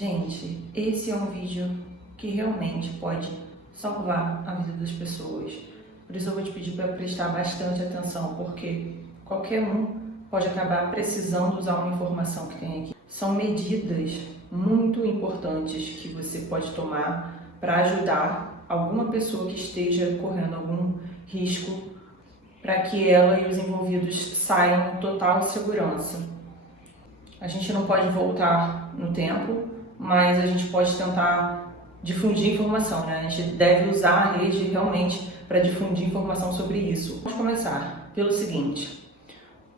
Gente, esse é um vídeo que realmente pode salvar a vida das pessoas. Por isso eu vou te pedir para prestar bastante atenção, porque qualquer um pode acabar precisando usar uma informação que tem aqui. São medidas muito importantes que você pode tomar para ajudar alguma pessoa que esteja correndo algum risco, para que ela e os envolvidos saiam em total segurança. A gente não pode voltar no tempo, mas a gente pode tentar difundir informação, né? A gente deve usar a rede realmente para difundir informação sobre isso. Vamos começar pelo seguinte: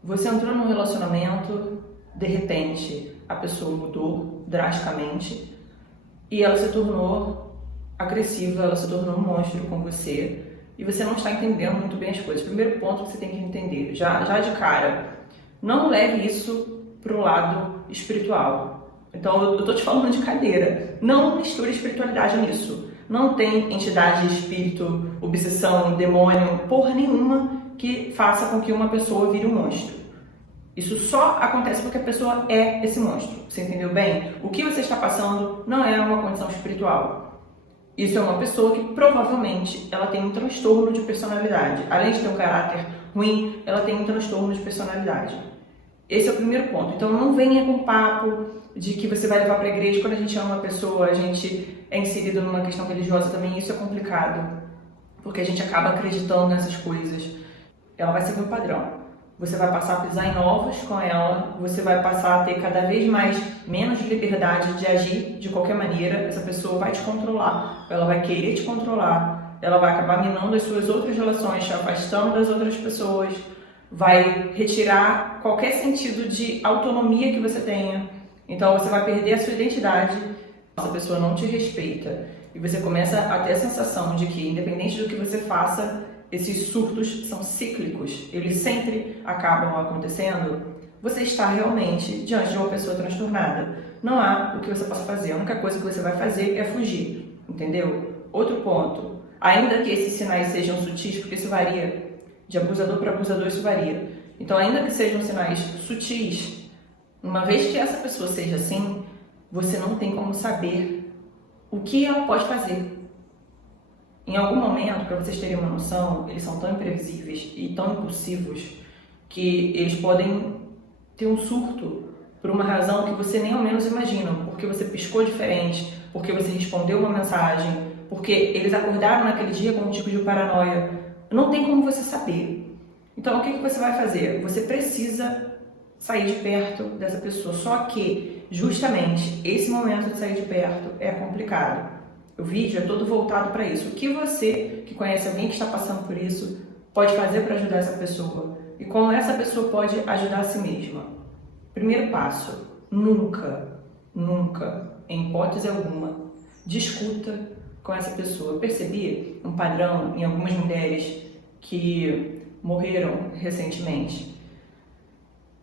você entrou num relacionamento, de repente a pessoa mudou drasticamente e ela se tornou agressiva, ela se tornou um monstro com você e você não está entendendo muito bem as coisas. Primeiro ponto que você tem que entender, já de cara, não leve isso para o lado espiritual. Então eu tô te falando de cadeira, não misture espiritualidade nisso. Não tem entidade, espírito, obsessão, demônio, porra nenhuma que faça com que uma pessoa vire um monstro. Isso só acontece porque a pessoa é esse monstro. Você entendeu bem? O que você está passando não é uma condição espiritual. Isso é uma pessoa que provavelmente ela tem um transtorno de personalidade. Além de ter um caráter ruim, ela tem um transtorno de personalidade. Esse é o primeiro ponto. Então não venha com papo de que você vai levar para a igreja. Quando a gente ama uma pessoa, a gente é inserido numa questão religiosa também, isso é complicado, porque a gente acaba acreditando nessas coisas. Ela vai seguir um padrão. Você vai passar a pisar em ovos com ela, você vai passar a ter cada vez menos liberdade de agir de qualquer maneira. Essa pessoa vai te controlar, ela vai querer te controlar, ela vai acabar minando as suas outras relações, te afastando das outras pessoas, vai retirar qualquer sentido de autonomia que você tenha. Então você vai perder a sua identidade, essa pessoa não te respeita e você começa a ter a sensação de que, independente do que você faça, esses surtos são cíclicos, eles sempre acabam acontecendo. Você está realmente diante de uma pessoa transtornada. Não há o que você possa fazer, a única coisa que você vai fazer é fugir, entendeu? Outro ponto, ainda que esses sinais sejam sutis, porque isso varia, de abusador para abusador isso varia. Então, ainda que sejam sinais sutis, uma vez que essa pessoa seja assim, você não tem como saber o que ela pode fazer. Em algum momento, para vocês terem uma noção, eles são tão imprevisíveis e tão impulsivos que eles podem ter um surto por uma razão que você nem ao menos imagina, porque você piscou diferente, porque você respondeu uma mensagem, porque eles acordaram naquele dia com um tipo de paranoia. Não tem como você saber. Então, o que você vai fazer? Você precisa sair de perto dessa pessoa. Só que, justamente, esse momento de sair de perto é complicado. O vídeo é todo voltado para isso. O que você, que conhece alguém que está passando por isso, pode fazer para ajudar essa pessoa? E como essa pessoa pode ajudar a si mesma? Primeiro passo, nunca, em hipótese alguma, discuta com essa pessoa. Eu percebi um padrão em algumas mulheres que morreram recentemente.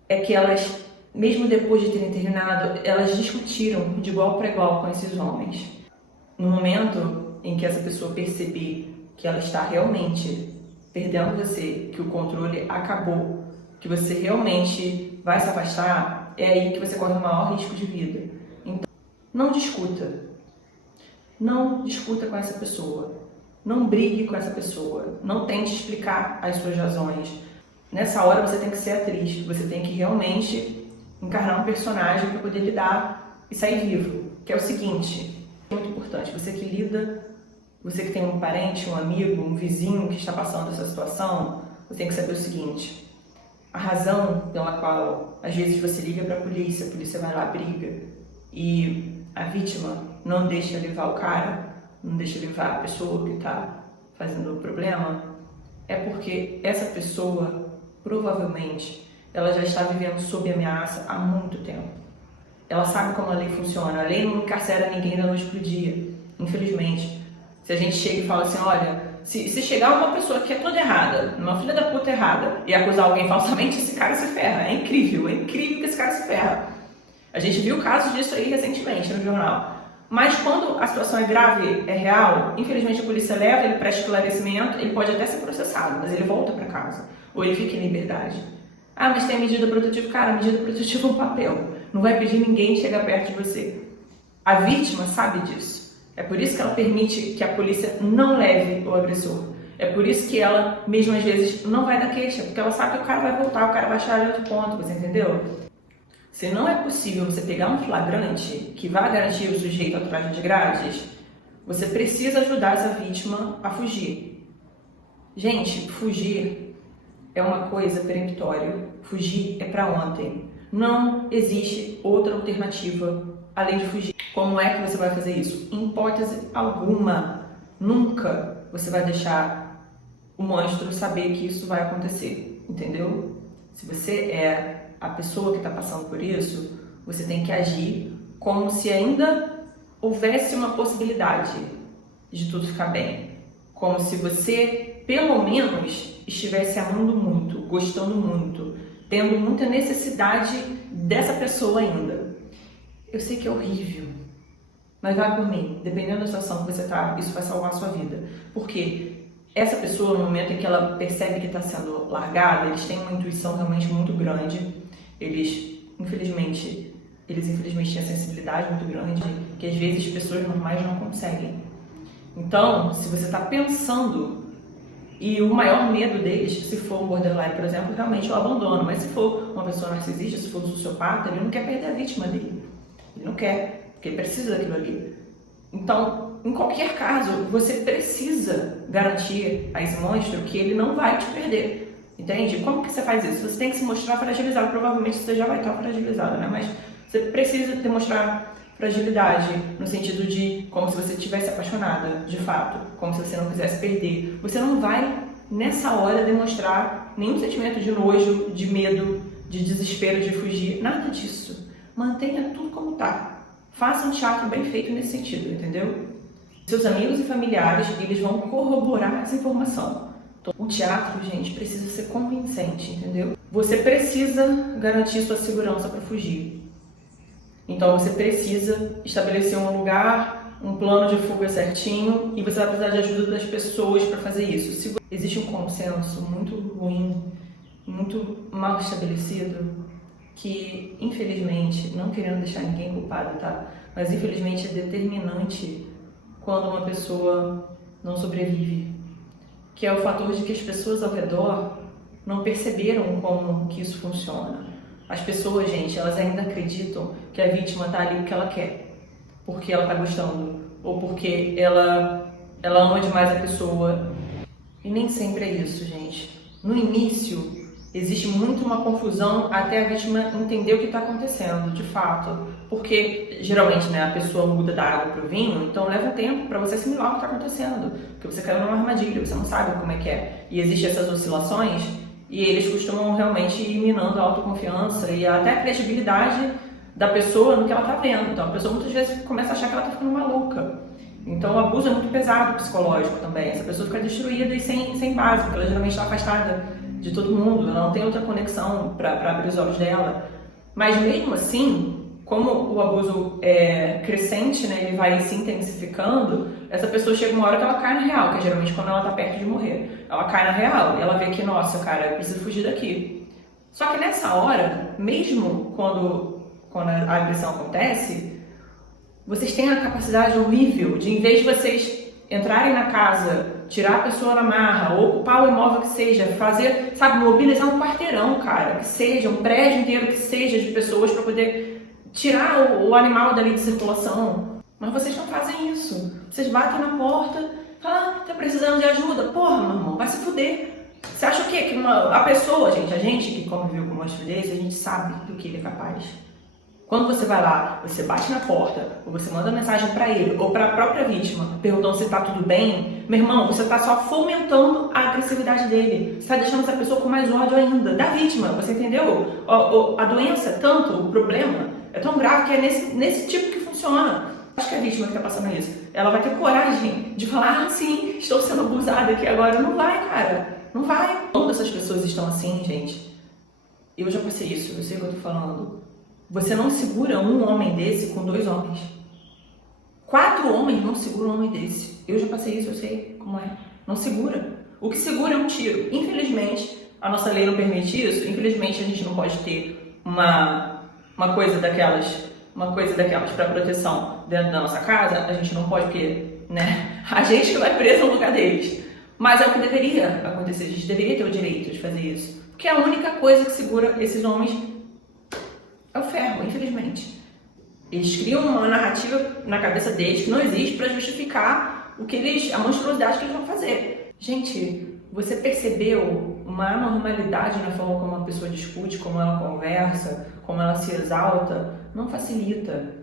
É que elas, mesmo depois de terem terminado, elas discutiram de igual para igual com esses homens. No momento em que essa pessoa perceber que ela está realmente perdendo você, que o controle acabou, que você realmente vai se afastar, é aí que você corre o maior risco de vida. Então, não discuta. Não discuta com essa pessoa. Não brigue com essa pessoa. Não tente explicar as suas razões. Nessa hora você tem que ser atriz. Você tem que realmente encarnar um personagem para poder lidar e sair vivo. Que é o seguinte, muito importante, você que lida, você que tem um parente, um amigo, um vizinho que está passando essa situação, você tem que saber o seguinte: a razão pela qual às vezes você liga para a polícia vai lá, briga, e a vítima não deixa levar o cara, não deixa levar a pessoa que está fazendo o problema, é porque essa pessoa, provavelmente, ela já está vivendo sob ameaça há muito tempo. Ela sabe como a lei funciona. A lei não encarcera ninguém da noite pro dia, infelizmente. Se a gente chega e fala assim, olha, se chegar uma pessoa que é toda errada, uma filha da puta errada, e acusar alguém falsamente, esse cara se ferra. É incrível que esse cara se ferra. A gente viu casos disso aí recentemente no jornal. Mas quando a situação é grave, é real, infelizmente a polícia leva, ele presta esclarecimento, ele pode até ser processado, mas ele volta para casa. Ou ele fica em liberdade. Ah, mas tem medida protetiva. Cara, medida protetiva é um papel. Não vai pedir ninguém chegar perto de você. A vítima sabe disso. É por isso que ela permite que a polícia não leve o agressor. É por isso que ela, mesmo às vezes, não vai dar queixa, porque ela sabe que o cara vai voltar, o cara vai achar outro ponto, você entendeu? Se não é possível você pegar um flagrante que vai garantir o sujeito atrás de grades, você precisa ajudar essa vítima a fugir. Gente, fugir é uma coisa peremptória. Fugir é para ontem. Não existe outra alternativa além de fugir. Como é que você vai fazer isso? Em hipótese alguma, nunca você vai deixar o monstro saber que isso vai acontecer, entendeu? Se você é a pessoa que está passando por isso, você tem que agir como se ainda houvesse uma possibilidade de tudo ficar bem. Como se você, pelo menos, estivesse amando muito, gostando muito, tendo muita necessidade dessa pessoa ainda. Eu sei que é horrível, mas vai por mim. Dependendo da situação que você está, isso vai salvar a sua vida. Porque essa pessoa, no momento em que ela percebe que está sendo largada, eles têm uma intuição realmente muito grande. Eles, infelizmente, têm a sensibilidade muito grande, que às vezes as pessoas normais não conseguem. Então, se você está pensando, e o maior medo deles, se for um borderline, por exemplo, realmente é o abandono. Mas se for uma pessoa narcisista, se for um sociopata, ele não quer perder a vítima dele. Ele não quer, porque ele precisa daquilo ali. Então, em qualquer caso, você precisa garantir a esse monstro que ele não vai te perder. Entende? Como que você faz isso? Você tem que se mostrar fragilizado. Provavelmente você já vai estar fragilizado, né? Mas você precisa demonstrar fragilidade, no sentido de como se você estivesse apaixonada, de fato, como se você não quisesse perder. Você não vai, nessa hora, demonstrar nenhum sentimento de nojo, de medo, de desespero, de fugir, nada disso. Mantenha tudo como tá. Faça um teatro bem feito nesse sentido, entendeu? Seus amigos e familiares, eles vão corroborar essa informação. O teatro, gente, precisa ser convincente, entendeu? Você precisa garantir sua segurança para fugir. Então você precisa estabelecer um lugar, um plano de fuga certinho, e você vai precisar de ajuda das pessoas para fazer isso. Existe um consenso muito ruim, muito mal estabelecido, que infelizmente, não querendo deixar ninguém culpado, tá? Mas infelizmente é determinante quando uma pessoa não sobrevive, que é o fator de que as pessoas ao redor não perceberam como que isso funciona. As pessoas, gente, elas ainda acreditam que a vítima está ali porque ela quer, porque ela está gostando, ou porque ela ama demais a pessoa. E nem sempre é isso, gente. No início, existe muito uma confusão até a vítima entender o que está acontecendo, de fato. Porque, geralmente, né, a pessoa muda da água para o vinho, então leva um tempo para você assimilar o que está acontecendo. Porque você caiu numa armadilha, você não sabe como é que é. E existem essas oscilações, e eles costumam realmente ir minando a autoconfiança e até a credibilidade da pessoa no que ela está vendo. Então, a pessoa muitas vezes começa a achar que ela está ficando maluca. Então, o abuso é muito pesado psicológico também. Essa pessoa fica destruída e sem base, porque ela geralmente está afastada de todo mundo, ela não tem outra conexão para abrir os olhos dela. Mas mesmo assim, como o abuso é crescente, né, ele vai se intensificando, essa pessoa chega uma hora que ela cai na real, que é geralmente quando ela está perto de morrer. Ela cai na real e ela vê que, nossa, cara, eu preciso fugir daqui. Só que nessa hora, mesmo quando a agressão acontece, vocês têm a capacidade horrível de, em vez de vocês entrarem na casa, tirar a pessoa na marra, ou ocupar o imóvel que seja, fazer, sabe, mobilizar um quarteirão, cara, que seja, um prédio inteiro que seja de pessoas para poder tirar o animal dali de circulação. Mas vocês não fazem isso. Vocês batem na porta, falam, tá precisando de ajuda? Porra, meu irmão, vai se fuder. Você acha o quê? Que a pessoa, a gente que conviveu com monstro desse, a gente sabe do que ele é capaz. Quando você vai lá, você bate na porta, ou você manda mensagem para ele, ou para a própria vítima, perguntando se tá tudo bem, meu irmão, você tá só fomentando a agressividade dele. Você tá deixando essa pessoa com mais ódio ainda, da vítima, você entendeu? A doença, tanto, o problema, é tão grave que é nesse tipo que funciona. Acho que a vítima que tá passando isso, ela vai ter coragem de falar, ah, sim, estou sendo abusada aqui agora. Não vai, cara, não vai. Todas essas pessoas estão assim, gente. Eu já passei isso, eu sei o que eu tô falando. Você não segura um homem desse com 2 homens. 4 homens não seguram um homem desse. Eu já passei isso, eu sei como é. Não segura. O que segura é um tiro. Infelizmente, a nossa lei não permite isso. Infelizmente, a gente não pode ter uma coisa daquelas para proteção dentro da nossa casa, a gente não pode, porque, né, a gente que vai preso no lugar deles. Mas é o que deveria acontecer, a gente deveria ter o direito de fazer isso. Porque a única coisa que segura esses homens é o ferro, infelizmente. Eles criam uma narrativa na cabeça deles que não existe para justificar a monstruosidade que eles vão fazer. Gente, você percebeu uma anormalidade na forma como uma pessoa discute, como ela conversa, como ela se exalta? Não facilita.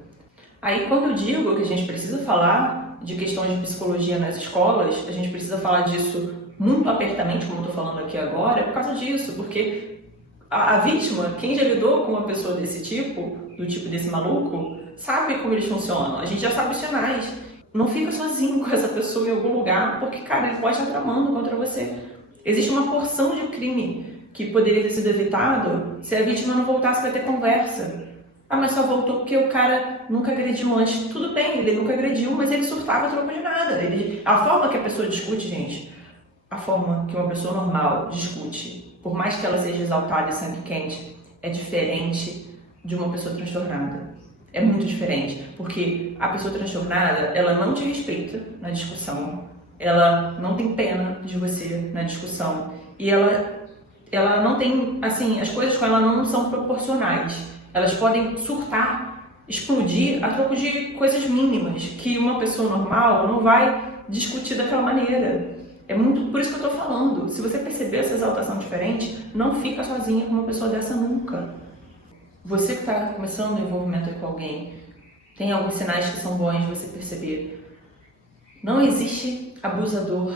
Aí quando eu digo que a gente precisa falar de questões de psicologia nas escolas, a gente precisa falar disso muito apertamente, como eu estou falando aqui agora, é por causa disso, porque a vítima, quem já lidou com uma pessoa desse tipo, do tipo desse maluco, sabe como eles funcionam. A gente já sabe os sinais. Não fica sozinho com essa pessoa em algum lugar, porque, cara, ele pode estar tramando contra você. Existe uma porção de crime que poderia ter sido evitado se a vítima não voltasse para ter conversa. Ah, mas só voltou porque o cara nunca agrediu antes. Tudo bem, ele nunca agrediu, mas ele surtava a troco de nada. A forma que a pessoa discute, gente, a forma que uma pessoa normal discute, por mais que ela seja exaltada e sangue quente, é diferente de uma pessoa transtornada. É muito diferente, porque a pessoa transtornada, ela não te respeita na discussão, ela não tem pena de você na discussão, e ela não tem, assim, as coisas com ela não são proporcionais. Elas podem surtar, explodir a troco de coisas mínimas, que uma pessoa normal não vai discutir daquela maneira. É muito por isso que eu estou falando. Se você perceber essa exaltação diferente, não fica sozinha com uma pessoa dessa nunca. Você que está começando um envolvimento com alguém, tem alguns sinais que são bons de você perceber. Não existe abusador,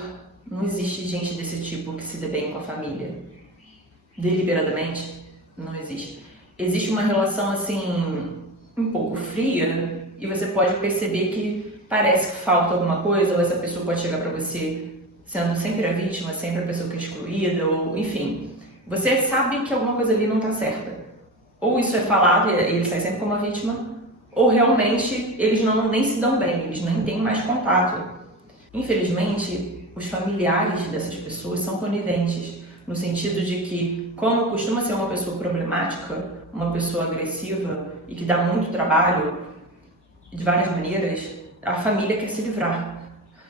não existe gente desse tipo que se dê bem com a família. Deliberadamente, não existe. Existe uma relação assim, um pouco fria, e você pode perceber que parece que falta alguma coisa, ou essa pessoa pode chegar para você sendo sempre a vítima, sempre a pessoa que é excluída, ou enfim. Você sabe que alguma coisa ali não está certa. Ou isso é falado e ele sai sempre como a vítima, ou realmente eles nem se dão bem, eles nem têm mais contato. Infelizmente, os familiares dessas pessoas são coniventes, no sentido de que, como costuma ser uma pessoa problemática, uma pessoa agressiva e que dá muito trabalho, de várias maneiras, a família quer se livrar.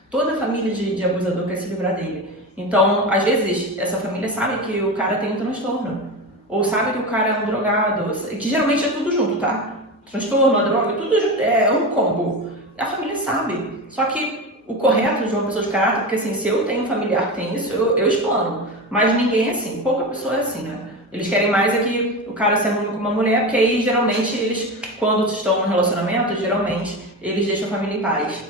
Toda família de abusador quer se livrar dele. Então, às vezes, essa família sabe que o cara tem um transtorno, ou sabe que o cara é um drogado, que geralmente é tudo junto, tá? Transtorno, a droga, tudo é um combo. A família sabe. Só que o correto de uma pessoa de caráter, porque assim, se eu tenho um familiar que tem isso, eu explano. Mas ninguém é assim, pouca pessoa é assim, né? Eles querem mais é que o cara se anule com uma mulher, porque aí geralmente eles, quando estão no relacionamento, geralmente eles deixam a família em paz.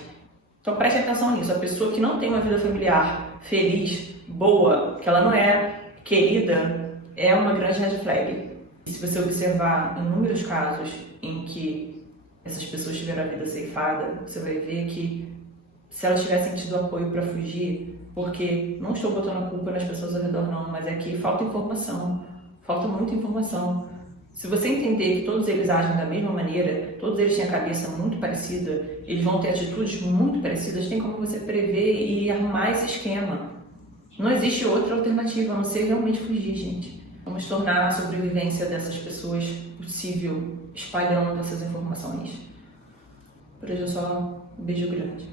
Então preste atenção nisso, a pessoa que não tem uma vida familiar feliz, boa, que ela não é querida, é uma grande red flag. E se você observar inúmeros casos em que essas pessoas tiveram a vida ceifada, você vai ver que se elas tivessem tido apoio para fugir, porque não estou botando a culpa nas pessoas ao redor não, mas é que falta informação, falta muita informação. Se você entender que todos eles agem da mesma maneira, todos eles têm a cabeça muito parecida, eles vão ter atitudes muito parecidas, tem como você prever e arrumar esse esquema. Não existe outra alternativa, a não ser realmente fugir, gente. Vamos tornar a sobrevivência dessas pessoas possível, espalhando essas informações. Por hoje é só um beijo grande.